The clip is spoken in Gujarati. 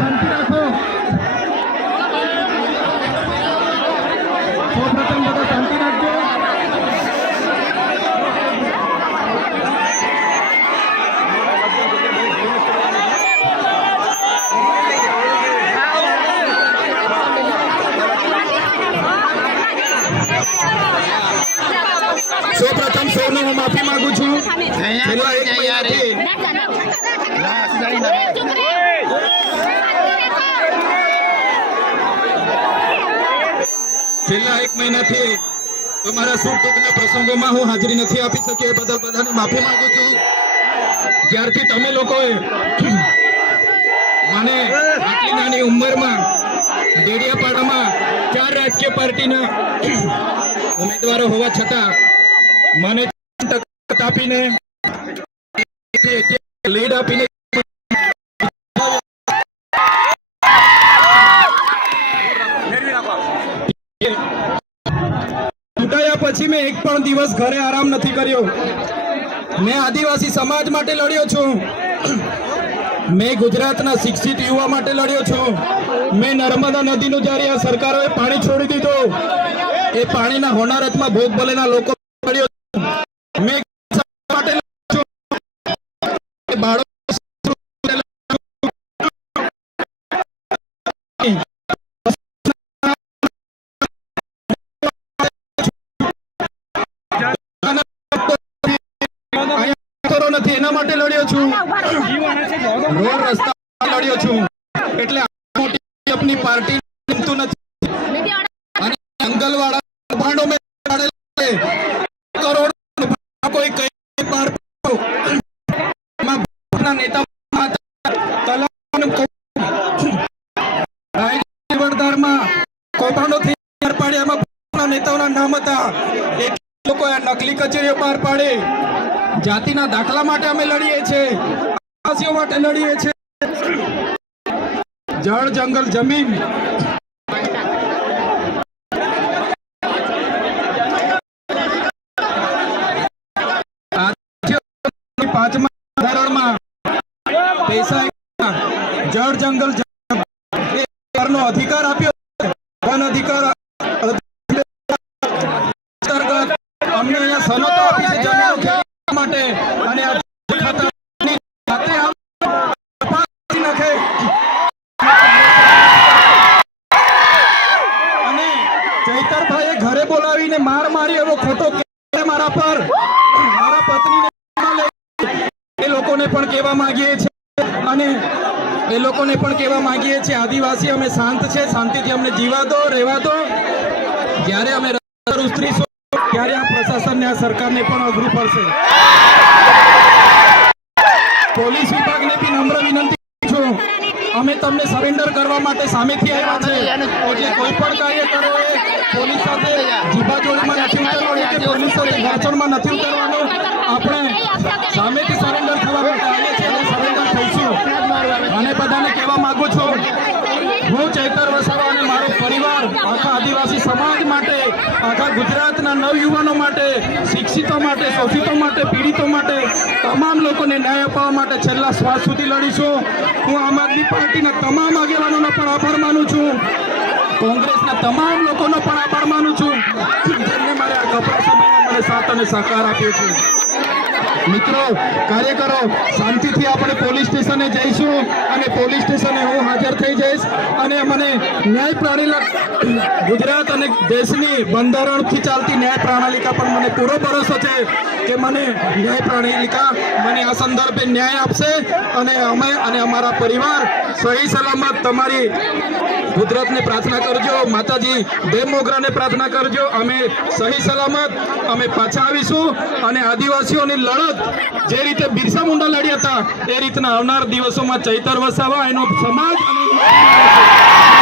শান্তি রাখো। છેલ્લા એક મહિનાથી છેલ્લા એક મહિનાથી તમારા સુખ દુઃખના પ્રસંગોમાં હું હાજરી નથી આપી શકી એ બદલ બધાને માફી માંગુ છું. જ્યારથી તમે લોકોએ મને આટલી નાની ઉંમરમાં ડેડિયાપાડામાં ચાર રાજકીય પાર્ટીના ઉમેદવારો હોવા છતાં મને તક આપીને લીડ આપીને પછી મેં એક પણ દિવસ ઘરે આરામ નથી કર્યો. મેં આદિવાસી સમાજ માટે લડ્યો છું. મેં ગુજરાતના શિક્ષિત યુવા માટે લડ્યો છું. મેં નર્મદા નદીનું જ્યારે આ સરકારોએ પાણી છોડી દીધું, એ પાણીના હોનારતમાં ભોગ ભલેના લોકો એના માટે લડ્યો છું રોડ રસ્તા લડ્યો છું એટલે મોટી આપની પાર્ટી ગમતું નથી અને જંગલવાળા ભાંડો મેં. કરોડો કોઈ કઈ પાર. નેતા કૌભાંડ. પાર. એમાં નેતાઓના નામ હતા એ લોકો નકલી કચેરીઓ પાર પાડી જાતિના દાખલા માટે અમે લડીએ છીએ. આદિવાસીઓ માટે લડીએ છીએ. જળ, જંગલ, જમીન. પાંચમા બંધારણમાં પૈસા જળ, જંગલ, જમીન. અધિકાર આપ્યો છે. વન અધિકાર અંતર્ગત અમને અહીંયા સનતો આપી છે જમીનો ખેડવા માટે અને એ લોકોને પણ કહેવા માંગીએ છીએ. અને એ લોકોને પણ કહેવા માંગીએ છીએ, આદિવાસી અમે શાંત છે, શાંતિથી અમને જીવા દો, રહેવા દો. જ્યારે અમે ત્યારે પ્રશાસનને આ સરકારને પણ અઘરું પડશે. પોલીસ વિભાગને બી નમ્ર વિનંતી છું. અમે તમને સરેન્ડર કરવા માટે સામેથી આવ્યા છે. એટલે કોઈ પણ કાર્ય કરો પોલીસ સાથે જીભાજોડીમાં નથી ઉતરવાનું કે પોલીસ સાથે ઘર્ષણમાં નથી ઉતરવાનું. આપણે સામેથી સરેન્ડર થવા માટે આવીએ છીએ અને સરેન્ડર થઈશું. અને બધાને કહેવા માગું છું, હું ચૈતર વસાવા અને મારો પરિવાર, આખા આદિવાસી સમાજ આખા ગુજરાતના નવયુવાનો માટે, શિક્ષિતો માટે, શોષિતો માટે, પીડિતો માટે, તમામ લોકોને ન્યાય અપાવવા માટે છેલ્લા શ્વાસ સુધી લડીશું. હું આમ આદમી પાર્ટીના તમામ આગેવાનોનો પણ આભાર માનું છું. કોંગ્રેસના તમામ લોકોનો પણ આભાર માનું છું. જેમને મારે આ કપરા સમયમાં મને સાથ અને સહકાર આપ્યો છે. મિત્રો, કાર્યકરો, શાંતિથી આપણે પોલીસ સ્ટેશને જઈશું અને પોલીસ સ્ટેશને હું હાજર થઈ જઈશ અને મને ન્યાય પ્રણાલિકા ગુજરાત અને દેશની બંધારણથી ચાલતી ન્યાય પ્રણાલિકા પર મને પૂરો ભરોસો છે કે મને ન્યાય પ્રણાલિકા મને આ સંદર્ભે ન્યાય આપશે અને અમે અને અમારા પરિવાર સહી સલામત તમારી કુદરતને પ્રાર્થના કરજો, માતાજી દેવ મોગરાને પ્રાર્થના કરજો. અમે સહી સલામત, અમે પાછા આવીશું અને આદિવાસીઓની લડત જે રીતે બિરસા મુંડા લડ્યા હતા, એ રીતના આવનાર દિવસોમાં ચૈતર વસાવા, એનો સમાજ અને